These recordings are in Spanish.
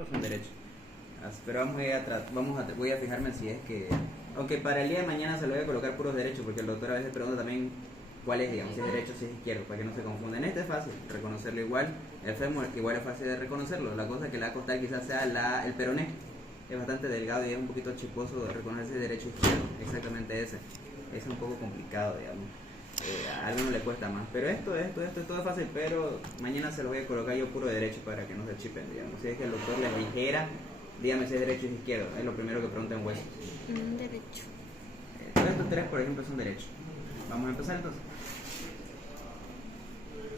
Todos son derechos. Pero voy a fijarme si es que, aunque para el día de mañana se lo voy a colocar puros derechos, porque el doctor a veces pregunta también cuál es, digamos, si es derecho o si es izquierdo, para que no se confundan. Este es fácil, reconocerlo igual, el fémur igual es fácil de reconocerlo, la cosa que le va a costar quizás sea el peroné, es bastante delgado y es un poquito chiposo de reconocerse derecho e izquierdo, exactamente ese, es un poco complicado, digamos. A algunos le cuesta más, pero esto es todo fácil, pero mañana se lo voy a colocar yo puro derecho para que no se chipen, digamos. Si es que el doctor les dijera, dígame si es derecho o es izquierdo, es lo primero que pregunta en huesos. Derecho. Todos estos tres, por ejemplo, son derechos. Vamos a empezar entonces.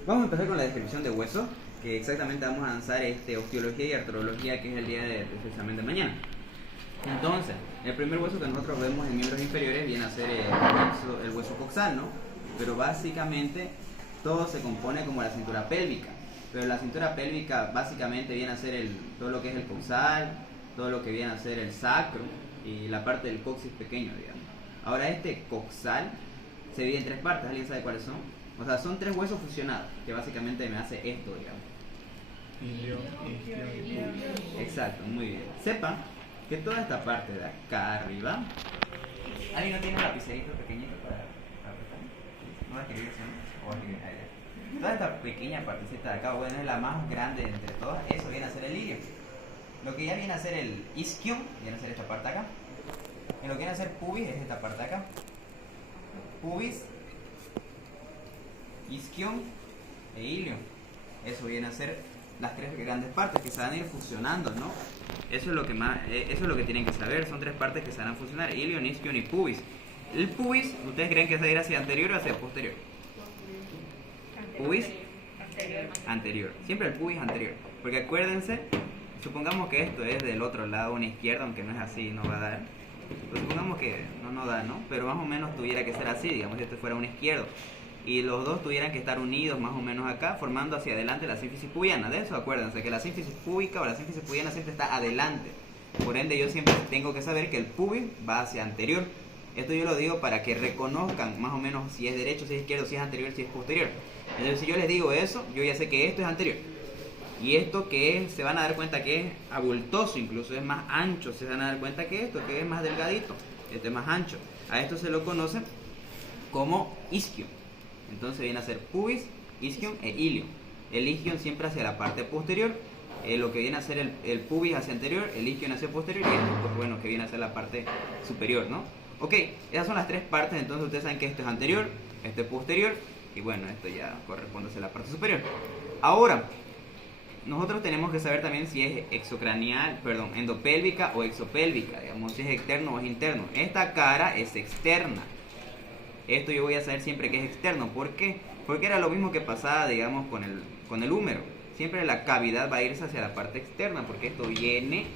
Vamos a empezar con la descripción de hueso, que exactamente vamos a avanzar osteología y artrología, que es el día del examen de mañana. Entonces, el primer hueso que nosotros vemos en miembros inferiores viene a ser el hueso coxal, ¿no? Pero básicamente todo se compone como la cintura pélvica. Pero la cintura pélvica básicamente viene a ser todo lo que es el coxal, todo lo que viene a ser el sacro y la parte del coxis pequeño, digamos. Ahora este coxal se divide en tres partes, ¿alguien sabe cuáles son? O sea, son tres huesos fusionados, que básicamente me hace esto, digamos. Ilio, isquio y pubis. Exacto, muy bien. Sepan que toda esta parte de acá arriba, ¿alguien no tiene un lapicerito pequeñito para apretar? ¿No va a escribir eso, no? ¿O va a escribir? Ahí ya. Toda esta pequeña partecita de acá, bueno, es la más grande entre todas, eso viene a ser el ilio. Lo que ya viene a ser el isquio, viene a ser esta parte acá. Y lo que viene a ser pubis es esta parte acá. Pubis, isquion e ilio. Eso viene a ser las tres grandes partes que se van a ir fusionando, ¿no? Eso es lo que tienen que saber. Son tres partes que se van a fusionar: ilion, isquion y pubis. El pubis, ¿ustedes creen que se va a ir hacia anterior o hacia posterior? Pubis anterior. Siempre el pubis anterior. Porque acuérdense, supongamos que esto es del otro lado, una izquierda, aunque no es así, no va a dar. Pues supongamos que no da, ¿no? Pero más o menos tuviera que ser así, digamos, si este fuera un izquierdo. Y los dos tuvieran que estar unidos más o menos acá, formando hacia adelante la sínfisis pubiana. De eso acuérdense, que la sínfisis púbica o la sínfisis pubiana siempre está adelante. Por ende, yo siempre tengo que saber que el pubis va hacia anterior. Esto yo lo digo para que reconozcan más o menos si es derecho, si es izquierdo, si es anterior, si es posterior. Entonces, si yo les digo eso, yo ya sé que esto es anterior. Y esto que es, se van a dar cuenta que es abultoso, incluso es más ancho. Se van a dar cuenta que esto que es más delgadito, este es más ancho. A esto se lo conoce como isquio. Entonces viene a ser pubis, isquion e ilion. El isquion siempre hacia la parte posterior, lo que viene a ser el pubis hacia anterior, el isquion hacia posterior, y esto, pues bueno, que viene a ser la parte superior, ¿no? Ok, esas son las tres partes. Entonces ustedes saben que esto es anterior, esto es posterior, y bueno, esto ya corresponde a la parte superior. Ahora, nosotros tenemos que saber también si es endopélvica o exopélvica, digamos, si es externo o es interno. Esta cara es externa. Esto yo voy a saber siempre que es externo. ¿Por qué? Porque era lo mismo que pasaba, digamos, con el húmero. Siempre la cavidad va a irse hacia la parte externa, porque esto viene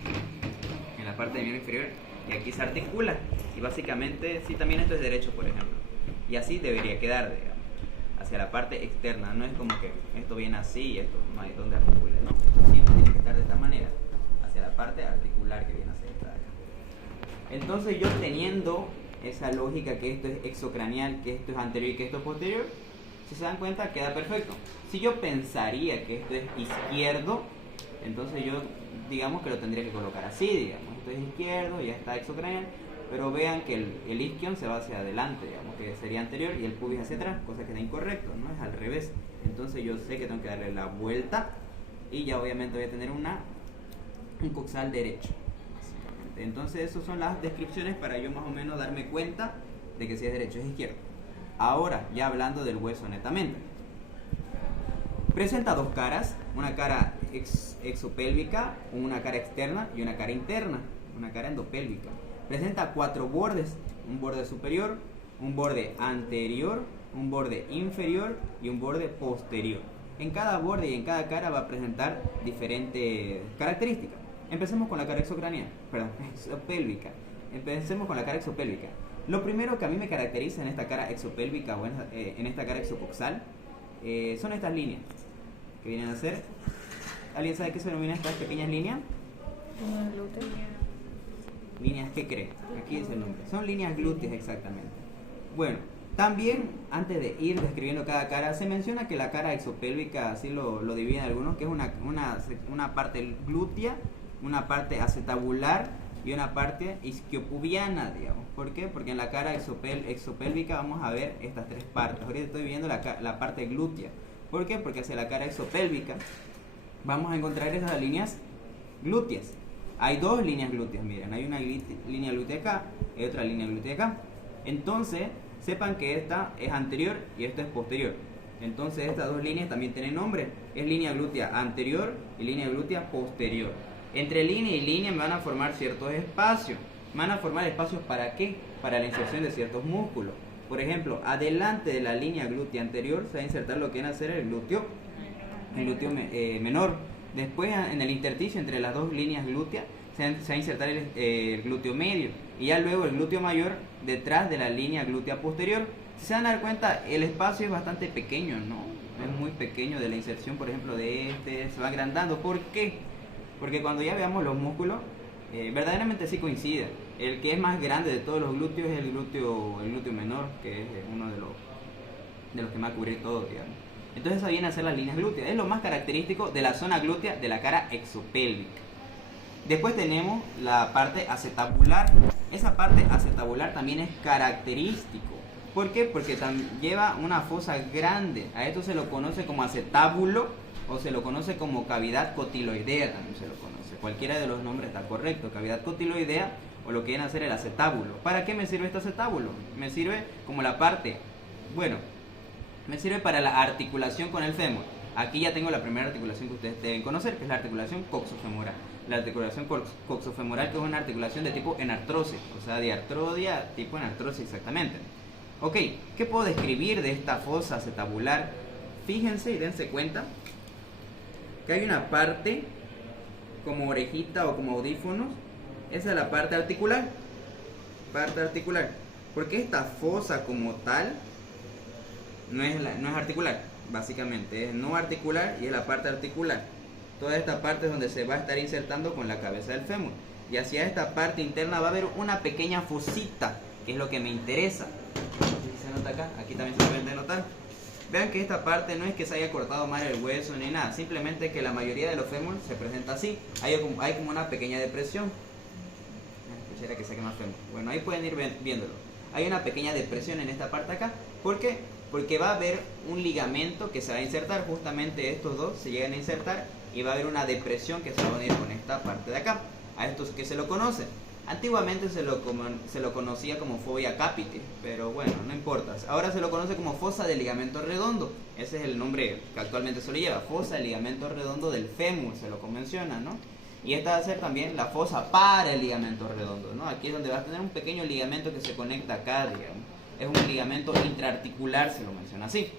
en la parte del miembro inferior y aquí se articula. Y básicamente, sí, también esto es derecho, por ejemplo. Y así debería quedar, digamos, hacia la parte externa. No es como que esto viene así y esto no hay donde articule, no. Esto siempre tiene que estar de esta manera, hacia la parte articular que viene hacia esta de acá. Entonces, yo teniendo esa lógica que esto es exocraneal, que esto es anterior y que esto es posterior, si se dan cuenta queda perfecto. Si yo pensaría que esto es izquierdo, entonces yo digamos que lo tendría que colocar así, digamos, esto es izquierdo, ya está exocraneal, pero vean que el isquion se va hacia adelante, digamos, que sería anterior, y el pubis hacia atrás, cosa que está incorrecto, no es al revés. Entonces yo sé que tengo que darle la vuelta y ya obviamente voy a tener un coxal derecho. Entonces esas son las descripciones para yo más o menos darme cuenta de que si es derecho es izquierdo. Ahora, ya hablando del hueso netamente. Presenta dos caras, una cara exopélvica, una cara externa y una cara interna, una cara endopélvica. Presenta cuatro bordes, un borde superior, un borde anterior, un borde inferior y un borde posterior. En cada borde y en cada cara va a presentar diferentes características. Empecemos con la cara exopélvica. Empecemos con la cara exopélvica. Lo primero que a mí me caracteriza en esta cara exopélvica o en esta cara exocoxal son estas líneas que vienen a ser. ¿Alguien sabe qué se denominan estas pequeñas líneas? Líneas, ¿qué cree? Aquí es el nombre. Son líneas glúteas exactamente. Bueno, también antes de ir describiendo cada cara, se menciona que la cara exopélvica, así lo dividen algunos, que es una parte glútea una parte acetabular y una parte isquiopubiana, digamos. ¿Por qué? Porque en la cara exopélvica vamos a ver estas tres partes. Ahorita estoy viendo la parte glútea. ¿Por qué? Porque hacia la cara exopélvica vamos a encontrar esas líneas glúteas. Hay dos líneas glúteas, miren, hay una línea glútea acá y otra línea glútea acá. Entonces, sepan que esta es anterior y esta es posterior. Entonces, estas dos líneas también tienen nombre. Es línea glútea anterior y línea glútea posterior. Entre línea y línea me van a formar ciertos espacios. ¿Me van a formar espacios para qué? Para la inserción de ciertos músculos. Por ejemplo, adelante de la línea glútea anterior se va a insertar lo que viene a ser el glúteo menor. Después, en el intersticio entre las dos líneas glúteas se va a insertar el glúteo medio. Y ya luego el glúteo mayor detrás de la línea glútea posterior. Si se van a dar cuenta, el espacio es bastante pequeño, ¿no? Es muy pequeño de la inserción, por ejemplo, de se va agrandando. ¿Por qué? Porque cuando ya veamos los músculos, verdaderamente sí coinciden. El que es más grande de todos los glúteos es el glúteo menor, que es uno de los que va a cubrir todo, digamos. Entonces esa viene a ser las líneas glúteas. Es lo más característico de la zona glútea de la cara exopélvica. Después tenemos la parte acetabular. Esa parte acetabular también es característico. ¿Por qué? Porque lleva una fosa grande. A esto se lo conoce como acetábulo o se lo conoce como cavidad cotiloidea, también se lo conoce. Cualquiera de los nombres está correcto. Cavidad cotiloidea o lo que viene a ser el acetábulo. ¿Para qué me sirve este acetábulo? Me sirve como la parte, me sirve para la articulación con el fémur. Aquí ya tengo la primera articulación que ustedes deben conocer, que es la articulación coxofemoral. La articulación coxofemoral, que es una articulación de tipo enartrosis, o sea, diartrodia tipo enartrosis exactamente. Ok, ¿qué puedo describir de esta fosa acetabular? Fíjense y dense cuenta que hay una parte como orejita o como audífonos. Esa es la parte articular. Porque esta fosa como tal no es articular, básicamente es no articular y es la parte articular. Toda esta parte es donde se va a estar insertando con la cabeza del fémur. Y hacia esta parte interna va a haber una pequeña fosita, que es lo que me interesa. ¿Se nota acá? Aquí también se puede notar. Vean que esta parte no es que se haya cortado mal el hueso ni nada, simplemente que la mayoría de los fémur se presenta así. Hay como una pequeña depresión. Quisiera que saque más fémur. Bueno, ahí pueden ir viéndolo. Hay una pequeña depresión en esta parte acá. ¿Por qué? Porque va a haber un ligamento que se va a insertar. Justamente estos dos se llegan a insertar y va a haber una depresión que se va a unir con esta parte de acá. A estos que se lo conocen. Antiguamente se lo conocía como fobia capite, pero bueno, no importa. Ahora se lo conoce como fosa del ligamento redondo. Ese es el nombre que actualmente se lo lleva. Fosa del ligamento redondo del fémur, se lo conmenciona, ¿no? Y esta va a ser también la fosa para el ligamento redondo, ¿no? Aquí es donde va a tener un pequeño ligamento que se conecta acá, digamos. Es un ligamento intraarticular, se lo menciona así.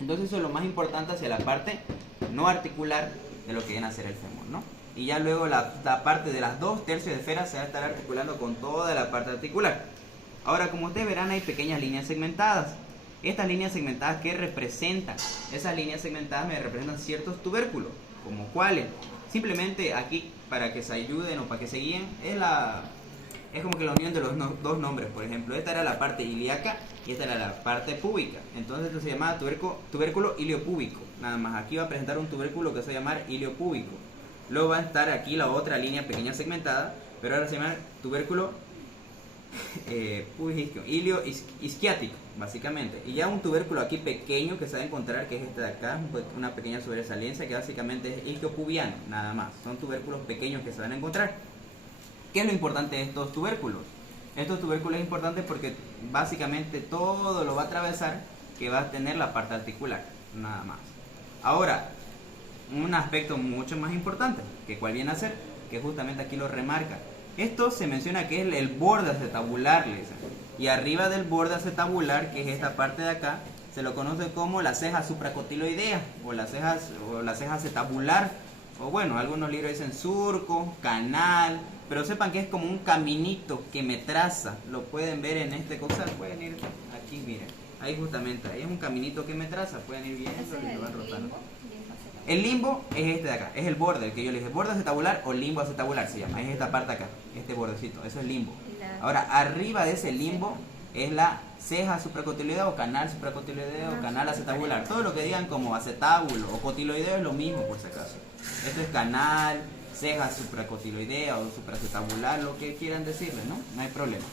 Entonces eso es lo más importante hacia la parte no articular de lo que viene a ser el fémur, ¿no? Y ya luego la parte de las 2/3 de esfera se va a estar articulando con toda la parte articular. Ahora, como ustedes verán, hay pequeñas líneas segmentadas. Estas líneas segmentadas, ¿qué representan? Esas líneas segmentadas me representan ciertos tubérculos, como cuáles. Simplemente aquí, para que se ayuden o para que se guíen, es como que la unión de los dos nombres. Por ejemplo, esta era la parte ilíaca y esta era la parte púbica. Entonces esto se llamaba tubérculo iliopúbico. Nada más, aquí va a presentar un tubérculo que se va a llamar iliopúbico. Luego va a estar aquí la otra línea pequeña segmentada, pero ahora se llama tubérculo ilio isquiático, básicamente. Y ya un tubérculo aquí pequeño que se va a encontrar, que es este de acá, una pequeña sobresalencia, que básicamente es isquiopubiano, nada más. Son tubérculos pequeños que se van a encontrar. ¿Qué es lo importante de estos tubérculos? Estos tubérculos es importante porque básicamente todo lo va a atravesar, que va a tener la parte articular, nada más. Ahora, un aspecto mucho más importante, que cuál viene a ser, que justamente aquí lo remarca. Esto se menciona que es el borde acetabular, y arriba del borde acetabular, que es esta parte de acá, se lo conoce como la ceja supracotiloidea, o la ceja acetabular, o bueno, algunos libros dicen surco, canal, pero sepan que es como un caminito que me traza. Lo pueden ver en este cosal, pueden ir aquí, miren, ahí justamente, ahí es un caminito que me traza, pueden ir viendo y lo van rotando. El limbo es este de acá, es el borde, el que yo le dije, borde acetabular o limbo acetabular se llama, es esta parte acá, este bordecito, eso es limbo. Ahora, arriba de ese limbo es la ceja supracotiloidea o canal supracotiloideo o canal acetabular. Todo lo que digan como acetábulo o cotiloideo es lo mismo, por si acaso. Esto es canal, ceja supracotiloidea o supracetabular, lo que quieran decirle, ¿no? No hay problema.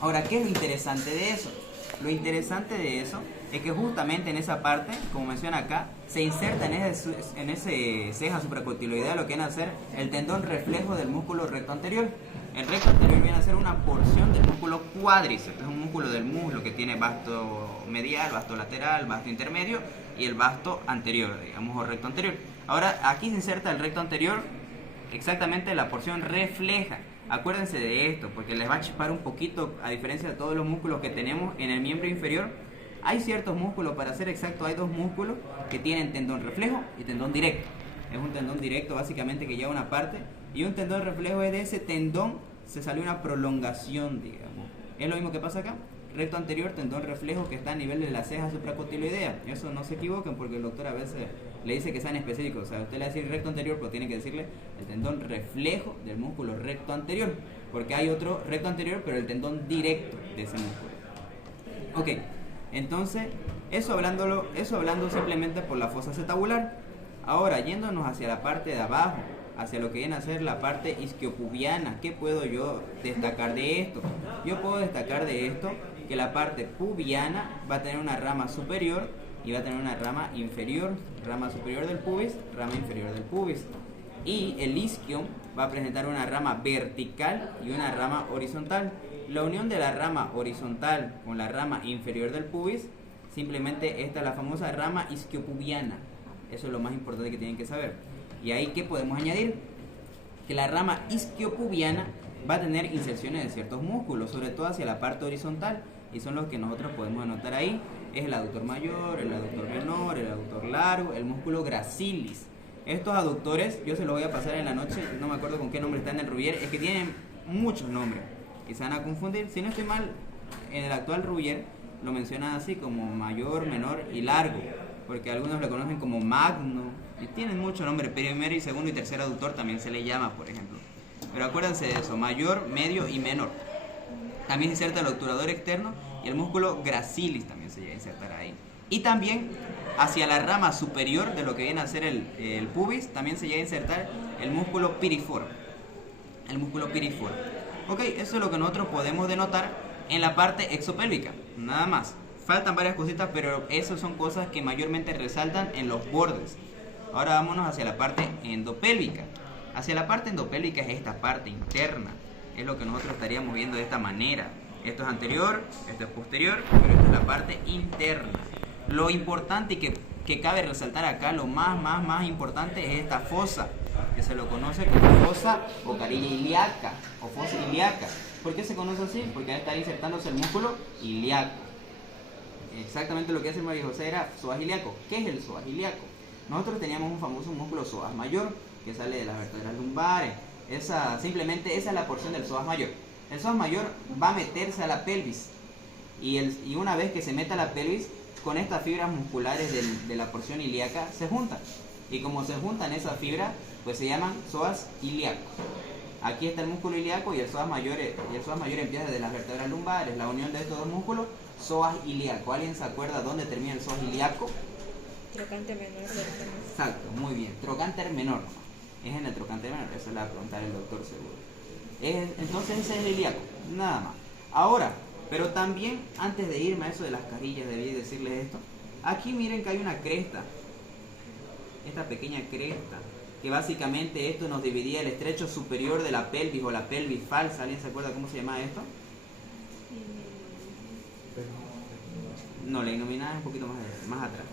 Ahora, ¿qué es lo interesante de eso? Lo interesante de eso es que justamente en esa parte, como menciona acá, se inserta en ese ceja supracotiloidea lo que viene a ser el tendón reflejo del músculo recto anterior. El recto anterior viene a ser una porción del músculo cuádriceps, es un músculo del muslo que tiene vasto medial, vasto lateral, vasto intermedio y el vasto anterior, digamos, o recto anterior. Ahora, aquí se inserta el recto anterior, exactamente la porción refleja. Acuérdense de esto, porque les va a chispar un poquito, a diferencia de todos los músculos que tenemos en el miembro inferior. Hay ciertos músculos, para ser exacto, hay dos músculos que tienen tendón reflejo y tendón directo. Es un tendón directo básicamente que lleva una parte, y un tendón reflejo es de ese tendón se salió una prolongación, digamos. Es lo mismo que pasa acá. Recto anterior, tendón reflejo que está a nivel de la ceja supracotiloidea. Eso no se equivoquen, porque el doctor a veces le dice que sean específicos. O sea, usted le va a decir recto anterior, pero tiene que decirle el tendón reflejo del músculo recto anterior, porque hay otro recto anterior, pero el tendón directo de ese músculo. Ok, entonces eso hablando simplemente por la fosa acetabular. Ahora, yéndonos hacia la parte de abajo, hacia lo que viene a ser la parte isquiopubiana, ¿qué puedo yo destacar de esto? Yo puedo destacar de esto que la parte pubiana va a tener una rama superior y va a tener una rama inferior, rama superior del pubis, rama inferior del pubis. Y el isquio va a presentar una rama vertical y una rama horizontal. La unión de la rama horizontal con la rama inferior del pubis, simplemente esta es la famosa rama isquiopubiana. Eso es lo más importante que tienen que saber. Y ahí, ¿qué podemos añadir? Que la rama isquiopubiana va a tener inserciones de ciertos músculos, sobre todo hacia la parte horizontal, y son los que nosotros podemos anotar ahí. Es el aductor mayor, el aductor menor, el aductor largo, el músculo gracilis. Estos aductores, yo se los voy a pasar en la noche, no me acuerdo con qué nombre está en el Rubier, es que tienen muchos nombres y se van a confundir. Si no estoy mal, en el actual Rubier lo mencionan así como mayor, menor y largo, porque algunos lo conocen como magno, y tienen muchos nombres. Primero y segundo y tercer aductor también se le llama, por ejemplo. Pero acuérdense de eso, mayor, medio y menor. También se inserta el obturador externo y el músculo gracilis también se llega a insertar ahí. Y también hacia la rama superior de lo que viene a ser el pubis, también se llega a insertar el músculo piriforme. El músculo piriforme. Ok, eso es lo que nosotros podemos denotar en la parte exopélvica, nada más. Faltan varias cositas, pero esas son cosas que mayormente resaltan en los bordes. Ahora vámonos hacia la parte endopélvica. Hacia la parte endopélvica es esta parte interna. Es lo que nosotros estaríamos viendo de esta manera. Esto es anterior, esto es posterior, pero esta es la parte interna. Lo importante y que cabe resaltar acá, lo más importante es esta fosa, que se lo conoce como fosa o carilla ilíaca o fosa ilíaca. ¿Por qué se conoce así? Porque ahí está insertándose el músculo ilíaco. Exactamente lo que hace María José era psoas ilíaco. ¿Qué es el psoas ilíaco? Nosotros teníamos un famoso músculo psoas mayor que sale de las vértebras lumbares. Simplemente esa es la porción del psoas mayor. El psoas mayor va a meterse a la pelvis y una vez que se meta a la pelvis, con estas fibras musculares de la porción ilíaca se juntan. Y como se juntan esas fibras, pues se llaman psoas ilíaco. Aquí está el músculo ilíaco y el psoas mayor empieza desde las vértebras lumbares. La unión de estos dos músculos, psoas ilíaco. ¿Alguien se acuerda dónde termina el psoas ilíaco? Trocánter menor. Exacto, muy bien. Trocánter menor. Es en el trocánter menor, eso le va a preguntar el doctor seguro. Entonces ese es el ilíaco, nada más. Ahora, pero también antes de irme a eso de las carillas, debí decirles esto. Aquí miren que hay una cresta. Esta pequeña cresta. Que básicamente esto nos dividía el estrecho superior de la pelvis o la pelvis falsa. ¿Alguien se acuerda cómo se llama esto? No, la innominada es un poquito más atrás.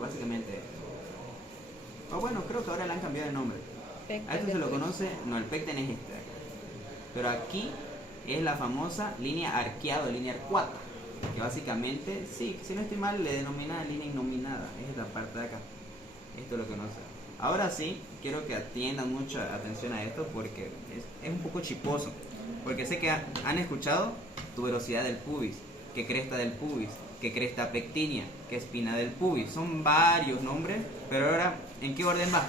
Básicamente esto. O bueno, creo que ahora le han cambiado el nombre. A esto se lo conoce, no, el pecten es este de acá. Pero aquí es la famosa línea arqueada o línea arcuata. Que básicamente, sí, si no estoy mal, le denomina línea innominada. Es esta parte de acá. Esto es lo que no sé. Ahora sí, quiero que atiendan mucha atención a esto porque es un poco chiposo. Porque sé que han escuchado tuberosidad del pubis, que cresta del pubis, que cresta pectínea, que espina del pubis. Son varios nombres, pero ahora, ¿en qué orden va?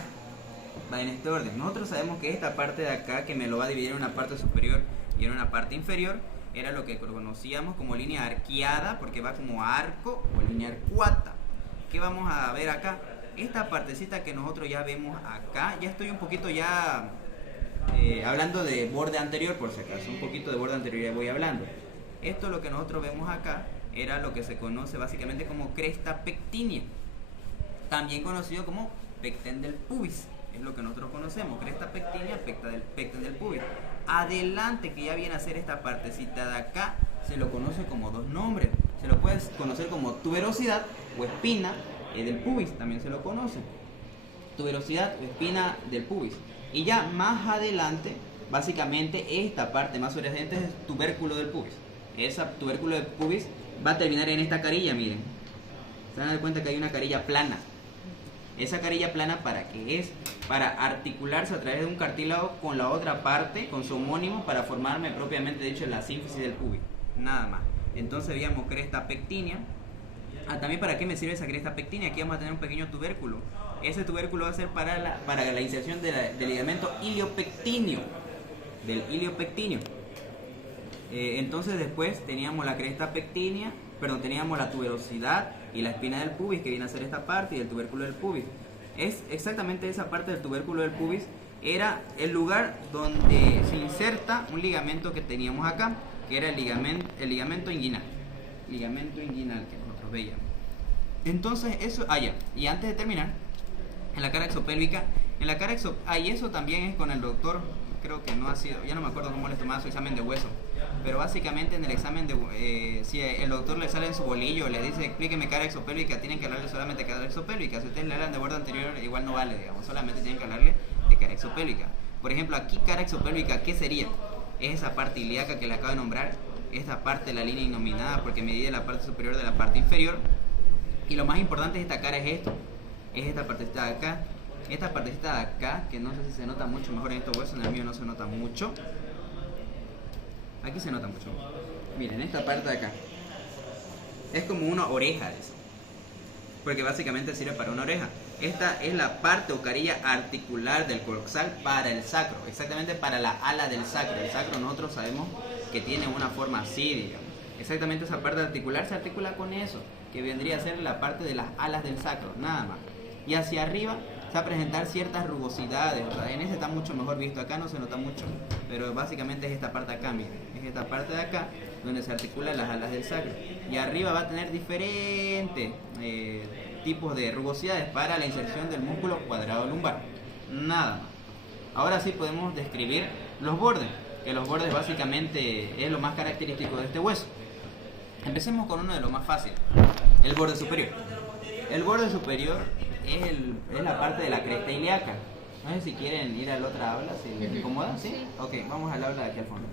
Va en este orden. Nosotros sabemos que esta parte de acá, que me lo va a dividir en una parte superior y en una parte inferior, era lo que conocíamos como línea arqueada, porque va como arco o línea arcuata. ¿Qué vamos a ver acá? Esta partecita que nosotros ya vemos acá, ya estoy un poquito ya hablando de borde anterior, por si acaso, un poquito de borde anterior ya voy hablando. Esto lo que nosotros vemos acá era lo que se conoce básicamente como cresta pectínea, también conocido como pecten del pubis, es lo que nosotros conocemos, cresta pectínea, pecten del pubis. Adelante, que ya viene a ser esta partecita de acá, se lo conoce como dos nombres, se lo puedes conocer como tuberosidad o espina del pubis, también se lo conoce, tuberosidad o espina del pubis. Y ya más adelante, básicamente esta parte más sobresaliente es tubérculo del pubis. Esa tubérculo del pubis va a terminar en esta carilla, miren. Se van a dar cuenta que hay una carilla plana. Esa carilla plana, ¿para qué es? Para articularse a través de un cartílago con la otra parte, con su homónimo, para formarme propiamente dicho la sínfisis del pubis. Nada más. Entonces veíamos cresta pectínea. También para qué me sirve esa cresta pectínea. Aquí vamos a tener un pequeño tubérculo. Ese tubérculo va a ser para la inserción del ligamento iliopectíneo. Del iliopectíneo. Entonces después teníamos la cresta pectínea, teníamos la tuberosidad y la espina del pubis, que viene a ser esta parte, y el tubérculo del pubis. Es exactamente esa parte del tubérculo del pubis, era el lugar donde se inserta un ligamento que teníamos acá, que era el ligamento inguinal. Ligamento inguinal que nosotros veíamos. Entonces eso, ya. Y antes de terminar, en la cara exopélvica, y eso también es con el doctor, creo que no ha sido, ya no me acuerdo cómo les tomaba su examen de hueso, pero básicamente en el examen si el doctor le sale en su bolillo, le dice explíqueme cara exopélvica, tienen que hablarle solamente de cara exopélvica. Si ustedes le hablan de borde anterior, igual no vale, digamos, solamente tienen que hablarle de cara exopélvica. Por ejemplo, aquí cara exopélvica, ¿qué sería? Es esa parte ilíaca que le acabo de nombrar, esta parte de la línea innominada, porque me divide la parte superior de la parte inferior. Y lo más importante de esta cara es esto, es esta partecita de acá. Esta partecita de acá, que no sé si se nota mucho mejor en estos huesos, en el mío no se nota mucho. Aquí se nota mucho. Miren, esta parte de acá es como una oreja de eso, porque básicamente sirve para una oreja. Esta es la parte o carilla articular del coxal para el sacro, exactamente para la ala del sacro. El sacro nosotros sabemos que tiene una forma así, digamos. Exactamente esa parte articular se articula con eso, que vendría a ser la parte de las alas del sacro, nada más. Y hacia arriba se va a presentar ciertas rugosidades, ¿verdad? En ese está mucho mejor visto, acá no se nota mucho, pero básicamente es esta parte de acá, miren, es esta parte de acá donde se articulan las alas del sacro. Y arriba va a tener diferentes tipos de rugosidades para la inserción del músculo cuadrado lumbar, nada más. Ahora sí podemos describir los bordes, que los bordes básicamente es lo más característico de este hueso. Empecemos con uno de los más fáciles, el borde superior. El borde superior es la parte de la cresta ilíaca. No sé si quieren ir a la otra aula, si les incomoda, ¿sí? Ok, vamos al aula de aquí al fondo.